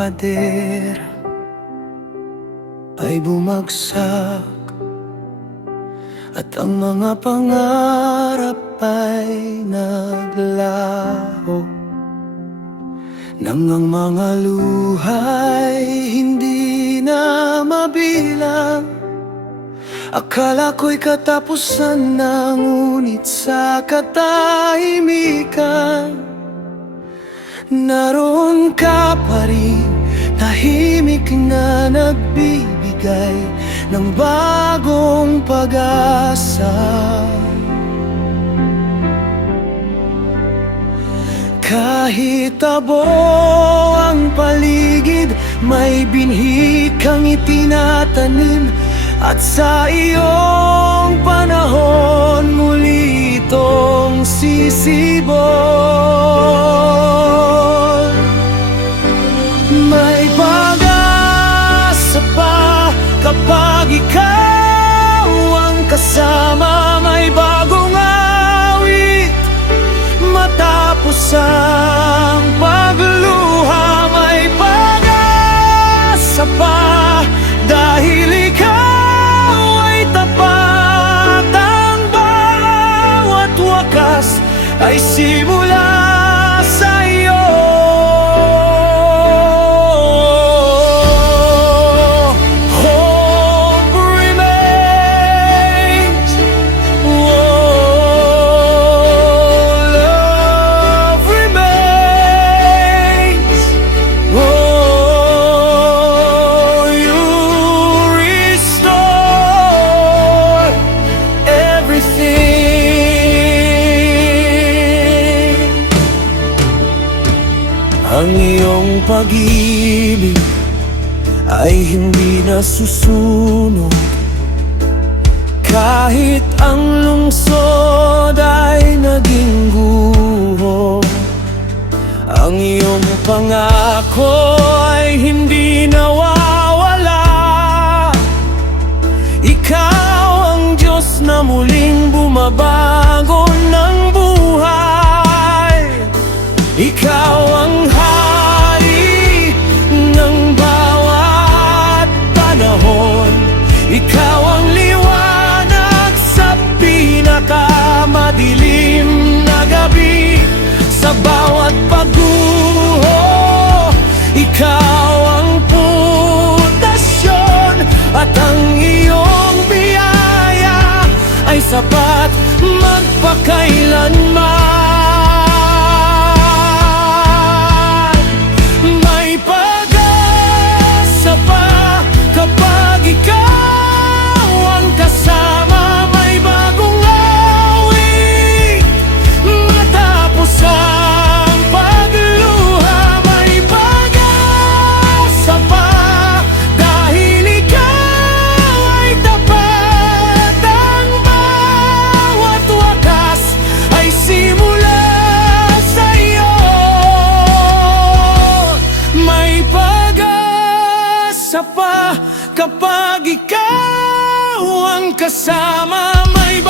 pader ay bumagsak, at ang mga pangarap ay naglaho, nang ang mga luhay hindi na mabilang. Akala ko'y katapusan na, ngunit sa katahimikan naroon ka pa rin, tahimik na nagbibigay ng bagong pag-asa. Kahit tabo ang paligid, may binhi kang itinatanim, at sa iyong panahon muli itong sisibol. May pag-asa pa kapag ikaw ang kasama, may bagong awit matapos ang pagluha. May pag-asa pa dahil ikaw ay tapat, ang bawat wakas ay simula sa iyo. Hope remains, love remains. You restore everything. Ang iyong pag-ibig ay hindi na susunod, kahit ang lungsod ay naging guho. Ang iyong pangako ay hindi nawawala. Ikaw ang Diyos na muling bumabago ng buhay. Ikaw ang hari ng bawat panahon. Ikaw ang liwanag sa pinakamadilim na gabi. Sa bawat pagguho, ikaw ang pundasyon, at ang iyong biyaya ay sapat magpakailanman. May pag-asa pa kapag ikaw ang kasama, may bagong awit matapos ang pagluha. May pag-asa pa dahil ikaw ay tapat, ang bawat wakas ay simula sa iyo. May pag-asa pa kapag ikaw ang kasama, may